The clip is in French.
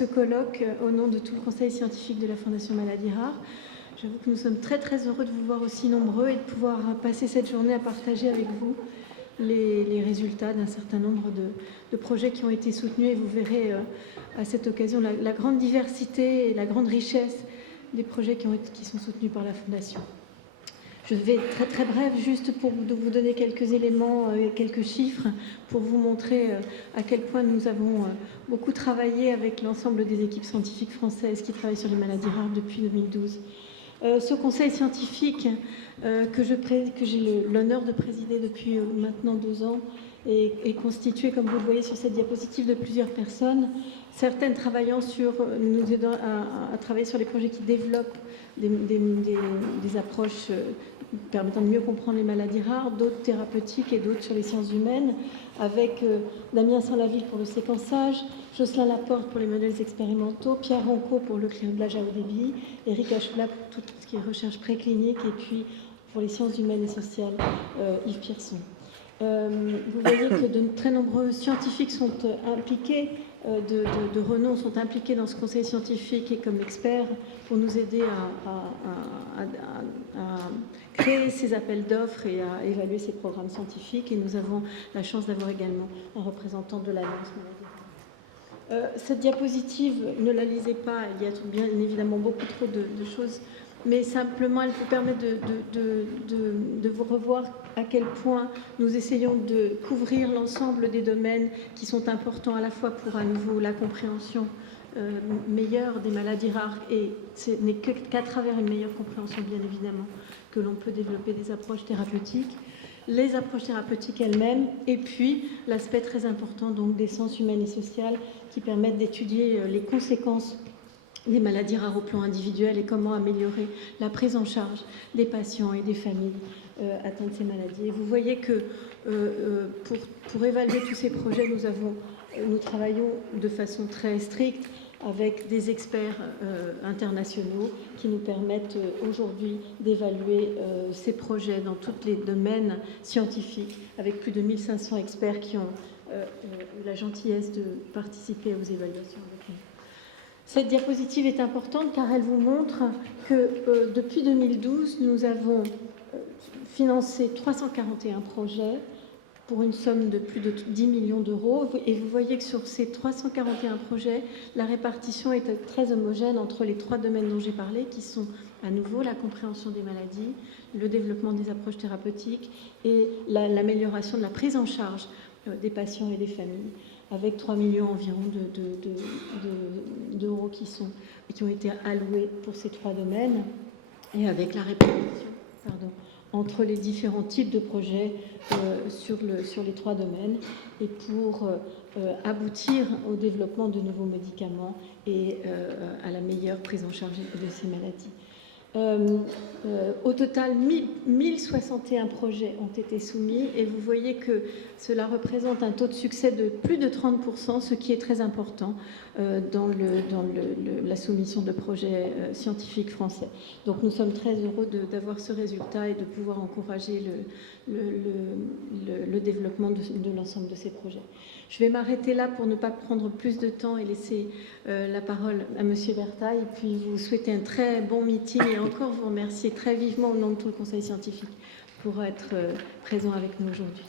ce colloque au nom de tout le conseil scientifique de la Fondation Maladies Rares. J'avoue que nous sommes très très heureux de vous voir aussi nombreux et de pouvoir passer cette journée à partager avec vous les résultats d'un certain nombre de projets qui ont été soutenus. Et vous verrez à cette occasion la grande diversité et la grande richesse des projets qui sont soutenus par la Fondation. Je vais être très très brève, juste pour vous donner quelques éléments et quelques chiffres pour vous montrer à quel point nous avons beaucoup travaillé avec l'ensemble des équipes scientifiques françaises qui travaillent sur les maladies rares depuis 2012. Ce conseil scientifique que j'ai l'honneur de présider depuis maintenant 2 ans est constitué, comme vous le voyez sur cette diapositive, de plusieurs personnes, certaines travaillant nous aidant à travailler sur les projets qui développent des approches permettant de mieux comprendre les maladies rares, d'autres thérapeutiques et d'autres sur les sciences humaines, avec Damien Saint-Laville pour le séquençage, Jocelyn Laporte pour les modèles expérimentaux, Pierre Ronco pour le criblage à haut débit, Eric Achoula pour tout ce qui est recherche préclinique, et puis pour les sciences humaines et sociales, Yves Pierson. Vous voyez que de très nombreux scientifiques sont impliqués, de renom sont impliqués dans ce conseil scientifique et comme experts pour nous aider à créer ces appels d'offres et à évaluer ces programmes scientifiques. Et nous avons la chance d'avoir également un représentant de l'Alliance Maladie. Cette diapositive, ne la lisez pas, il y a bien évidemment beaucoup trop de choses, mais simplement elle vous permet de vous revoir à quel point nous essayons de couvrir l'ensemble des domaines qui sont importants à la fois pour à nouveau la compréhension meilleure des maladies rares, et ce n'est qu'à travers une meilleure compréhension bien évidemment que l'on peut développer des approches thérapeutiques, les approches thérapeutiques elles-mêmes, et puis l'aspect très important donc des sciences humaines et sociales qui permettent d'étudier les conséquences des maladies rares au plan individuel et comment améliorer la prise en charge des patients et des familles atteints de ces maladies. Et vous voyez que pour évaluer tous ces projets, nous travaillons de façon très stricte avec des experts internationaux qui nous permettent aujourd'hui d'évaluer ces projets dans tous les domaines scientifiques, avec plus de 1500 experts qui ont eu la gentillesse de participer aux évaluations avec nous. Cette diapositive est importante car elle vous montre que depuis 2012, nous avons financé 341 projets pour une somme de plus de 10 millions d'euros. Et vous voyez que sur ces 341 projets, la répartition est très homogène entre les 3 domaines dont j'ai parlé, qui sont à nouveau la compréhension des maladies, le développement des approches thérapeutiques et l'amélioration de la prise en charge des patients et des familles, avec 3 millions environ d'euros qui ont été alloués pour ces 3 domaines, et avec la répartition entre les différents types de projets sur les 3 domaines, et pour aboutir au développement de nouveaux médicaments et à la meilleure prise en charge de ces maladies. Au total, 1061 projets ont été soumis, et vous voyez que cela représente un taux de succès de plus de 30%, ce qui est très important dans la soumission de projets scientifiques français. Donc nous sommes très heureux d'avoir ce résultat et de pouvoir encourager le développement de l'ensemble de ces projets. Je vais m'arrêter là pour ne pas prendre plus de temps et laisser la parole à Monsieur Bertha, et puis vous souhaiter un très bon meeting, et encore vous remercier très vivement au nom de tout le Conseil scientifique pour être présent avec nous aujourd'hui.